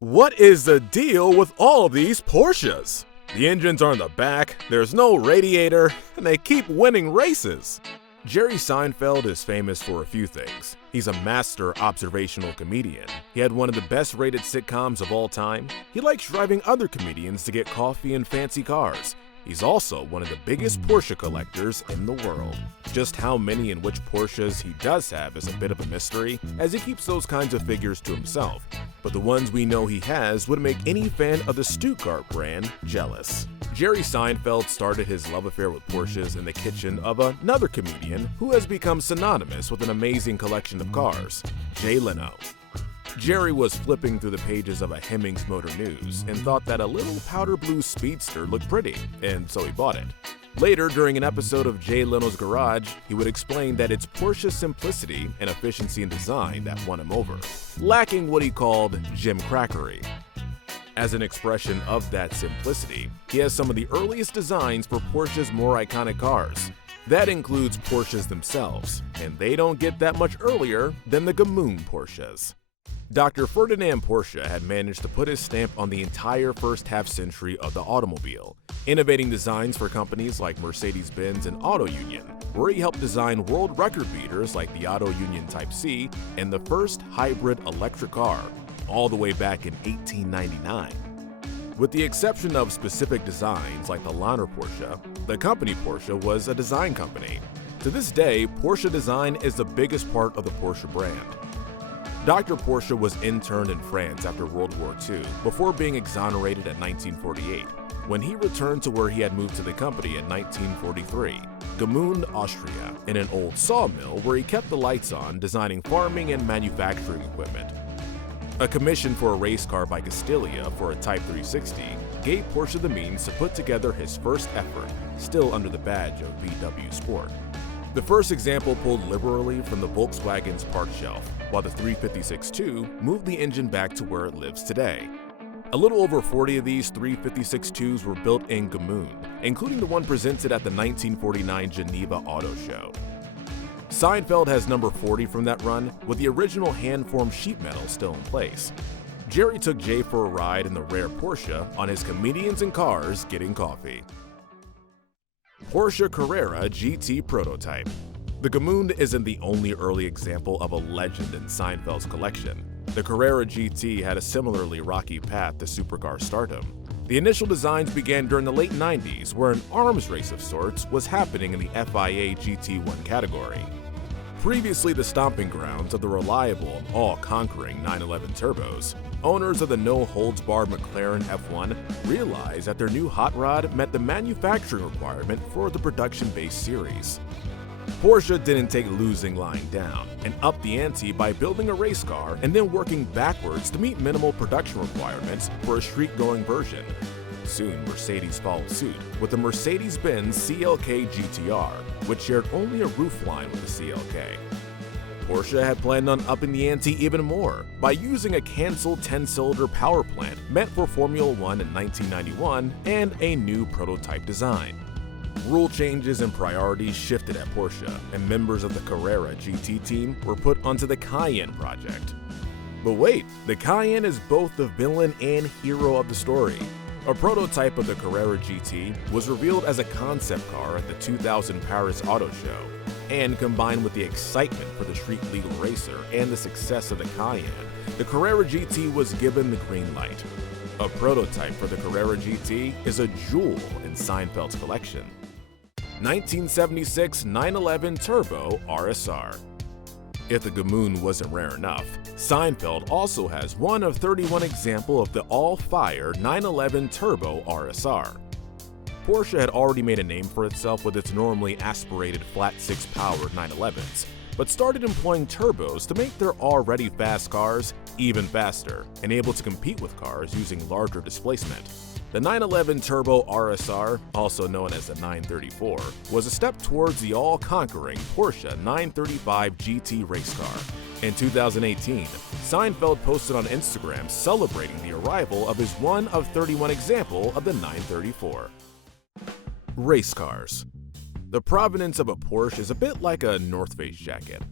What is the deal with all these Porsches? The engines are in the back, there's no radiator, and they keep winning races. Jerry Seinfeld is famous for a few things. He's a master observational comedian. He had one of the best rated sitcoms of all time. He likes driving other comedians to get coffee in fancy cars. He's also one of the biggest Porsche collectors in the world. Just how many and which Porsches he does have is a bit of a mystery, as he keeps those kinds of figures to himself. But the ones we know he has would make any fan of the Stuttgart brand jealous. Jerry Seinfeld started his love affair with Porsches in the kitchen of another comedian who has become synonymous with an amazing collection of cars, Jay Leno. Jerry was flipping through the pages of a Hemmings Motor News and thought that a little powder blue speedster looked pretty, and so he bought it. Later, during an episode of Jay Leno's Garage, he would explain that it's Porsche's simplicity and efficiency in design that won him over, lacking what he called gimcrackery. As an expression of that simplicity, he has some of the earliest designs for Porsche's more iconic cars. That includes Porsches themselves, and they don't get that much earlier than the Gmund Porsches. Dr. Ferdinand Porsche had managed to put his stamp on the entire first half-century of the automobile, innovating designs for companies like Mercedes-Benz and Auto Union, where he helped design world record beaters like the Auto Union Type C and the first hybrid electric car, all the way back in 1899. With the exception of specific designs like the Liner Porsche, the company Porsche was a design company. To this day, Porsche design is the biggest part of the Porsche brand. Dr. Porsche was interned in France after World War II before being exonerated in 1948, when he returned to where he had moved to the company in 1943, Gmund, Austria, in an old sawmill where he kept the lights on designing farming and manufacturing equipment. A commission for a race car by Castilia for a Type 360 gave Porsche the means to put together his first effort, still under the badge of VW Sport. The first example pulled liberally from the Volkswagen's part shelf, while the 356-2 moved the engine back to where it lives today. A little over 40 of these 356-2s were built in Gmund, including the one presented at the 1949 Geneva Auto Show. Seinfeld has number 40 from that run, with the original hand-formed sheet metal still in place. Jerry took Jay for a ride in the rare Porsche on his Comedians in Cars Getting Coffee. Porsche Carrera GT Prototype. The Gmund isn't the only early example of a legend in Seinfeld's collection. The Carrera GT had a similarly rocky path to supercar stardom. The initial designs began during the late 90s, where an arms race of sorts was happening in the FIA GT1 category. Previously the stomping grounds of the reliable and all-conquering 911 turbos, owners of the no-holds-barred McLaren F1 realized that their new hot rod met the manufacturing requirement for the production-based series. Porsche didn't take losing lying down and upped the ante by building a race car and then working backwards to meet minimal production requirements for a street-going version. Soon, Mercedes followed suit with the Mercedes-Benz CLK GTR, which shared only a roofline with the CLK. Porsche had planned on upping the ante even more by using a canceled 10-cylinder power plant meant for Formula One in 1991 and a new prototype design. Rule changes and priorities shifted at Porsche, and members of the Carrera GT team were put onto the Cayenne project. But wait, the Cayenne is both the villain and hero of the story. A prototype of the Carrera GT was revealed as a concept car at the 2000 Paris Auto Show, and combined with the excitement for the street-legal racer and the success of the Cayenne, the Carrera GT was given the green light. A prototype for the Carrera GT is a jewel in Seinfeld's collection. 1976 911 Turbo RSR. If the Gmund wasn't rare enough, Seinfeld also has one of 31 examples of the all-fire 911 Turbo RSR. Porsche had already made a name for itself with its normally aspirated flat-six powered 911s, but started employing turbos to make their already fast cars even faster and able to compete with cars using larger displacement. The 911 Turbo RSR, also known as the 934, was a step towards the all-conquering Porsche 935 GT race car. In 2018, Seinfeld posted on Instagram celebrating the arrival of his one of 31 example of the 934. Race cars. The provenance of a Porsche is a bit like a North Face jacket.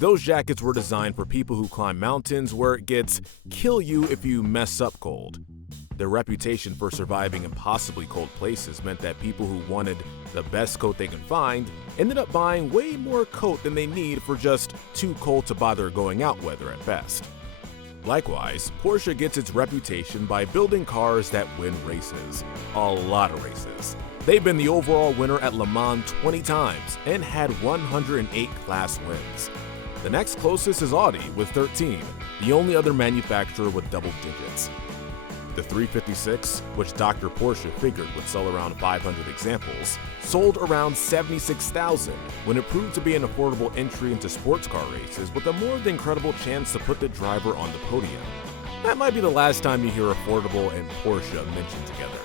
Those jackets were designed for people who climb mountains where it gets kill you if you mess up cold. Their reputation for surviving impossibly cold places meant that people who wanted the best coat they could find ended up buying way more coat than they need for just too cold to bother going out weather at best. Likewise, Porsche gets its reputation by building cars that win races. A lot of races. They've been the overall winner at Le Mans 20 times and had 108 class wins. The next closest is Audi with 13, the only other manufacturer with double digits. The 356, which Dr. Porsche figured would sell around 500 examples, sold around 76,000 when it proved to be an affordable entry into sports car races with a more than credible chance to put the driver on the podium. That might be the last time you hear affordable and Porsche mentioned together.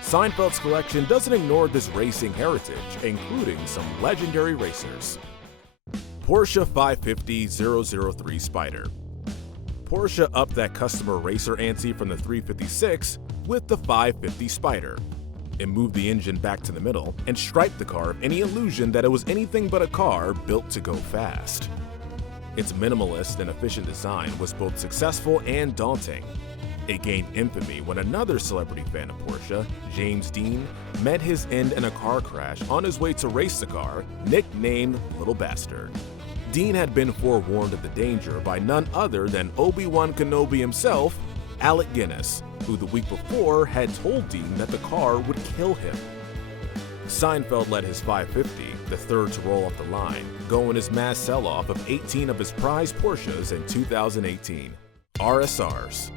Seinfeld's collection doesn't ignore this racing heritage, including some legendary racers. Porsche 550-003 Spyder. Porsche upped that customer racer ante from the 356 with the 550 Spyder. It moved the engine back to the middle and striped the car of any illusion that it was anything but a car built to go fast. Its minimalist and efficient design was both successful and daunting. It gained infamy when another celebrity fan of Porsche, James Dean, met his end in a car crash on his way to race the car, nicknamed Little Bastard. Dean had been forewarned of the danger by none other than Obi-Wan Kenobi himself, Alec Guinness, who the week before had told Dean that the car would kill him. Seinfeld let his 550, the third to roll off the line, go in his mass sell-off of 18 of his prized Porsches in 2018. RSRs.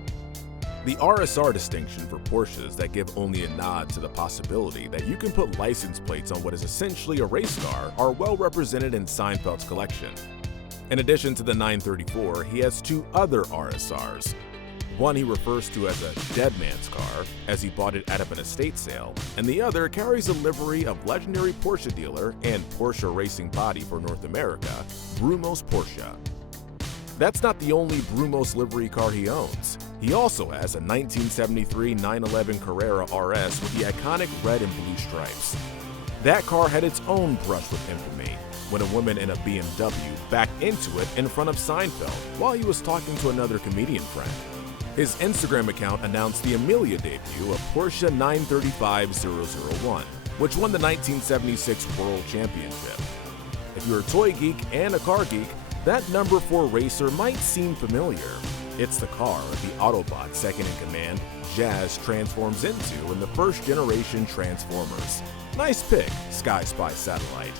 The RSR distinction for Porsches that give only a nod to the possibility that you can put license plates on what is essentially a race car are well represented in Seinfeld's collection. In addition to the 934, he has two other RSRs. One he refers to as a dead man's car, as he bought it out of an estate sale, and the other carries a livery of legendary Porsche dealer and Porsche racing body for North America, Brumos Porsche. That's not the only Brumos livery car he owns. He also has a 1973 911 Carrera RS with the iconic red and blue stripes. That car had its own brush with infamy when a woman in a BMW backed into it in front of Seinfeld while he was talking to another comedian friend. His Instagram account announced the Amelia debut of Porsche 935-001, which won the 1976 World Championship. If you're a toy geek and a car geek, that number 4 racer might seem familiar. It's the car the Autobot second in command, Jazz, transforms into in the first generation Transformers. Nice pick, Sky Spy Satellite.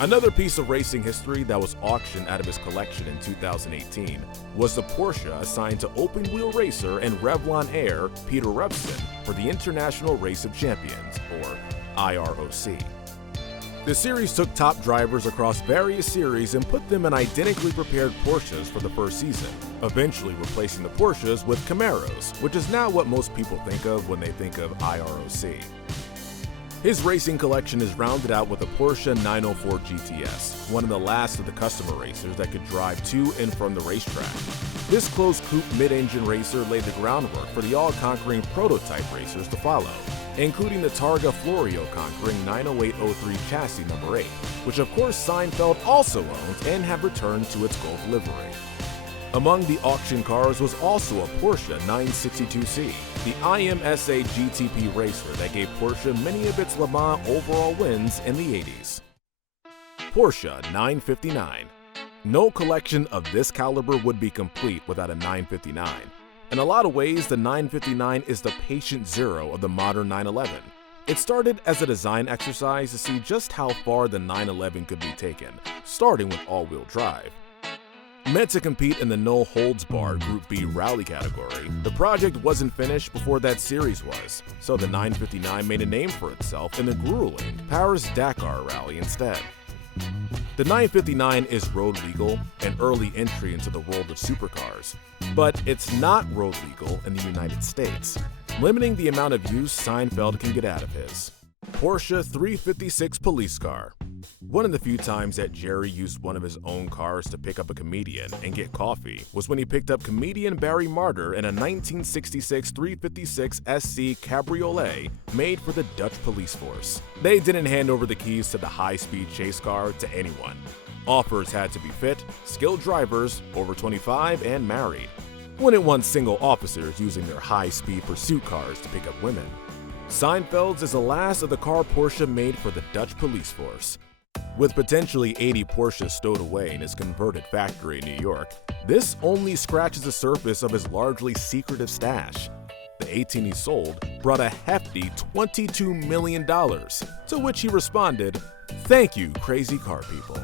Another piece of racing history that was auctioned out of his collection in 2018 was the Porsche assigned to open-wheel racer and Revlon heir Peter Revson for the International Race of Champions, or IROC. The series took top drivers across various series and put them in identically prepared Porsches for the first season, eventually replacing the Porsches with Camaros, which is now what most people think of when they think of IROC. His racing collection is rounded out with a Porsche 904 GTS, one of the last of the customer racers that could drive to and from the racetrack. This closed coupe mid-engine racer laid the groundwork for the all-conquering prototype racers to follow, including the Targa Florio conquering 90803 chassis number 8, which of course Seinfeld also owns and had returned to its Gulf livery. Among the auction cars was also a Porsche 962C, the IMSA GTP racer that gave Porsche many of its Le Mans overall wins in the 80s. Porsche 959. No collection of this caliber would be complete without a 959. In a lot of ways, the 959 is the patient zero of the modern 911. It started as a design exercise to see just how far the 911 could be taken, starting with all-wheel drive. Meant to compete in the no-holds-barred Group B rally category, the project wasn't finished before that series was, so the 959 made a name for itself in the grueling Paris-Dakar rally instead. The 959 is road legal, an early entry into the world of supercars, but it's not road legal in the United States, limiting the amount of use Seinfeld can get out of his. Porsche 356 police car. One of the few times that Jerry used one of his own cars to pick up a comedian and get coffee was when he picked up comedian Barry Martyr in a 1966 356 SC Cabriolet made for the Dutch police force. They didn't hand over the keys to the high-speed chase car to anyone. Offers had to be fit, skilled drivers, over 25, and married. Wouldn't want single officers using their high-speed pursuit cars to pick up women. Seinfeld's is the last of the car Porsche made for the Dutch police force. With potentially 80 Porsches stowed away in his converted factory in New York, this only scratches the surface of his largely secretive stash. The 18 he sold brought a hefty $22 million, to which he responded, "Thank you, crazy car people."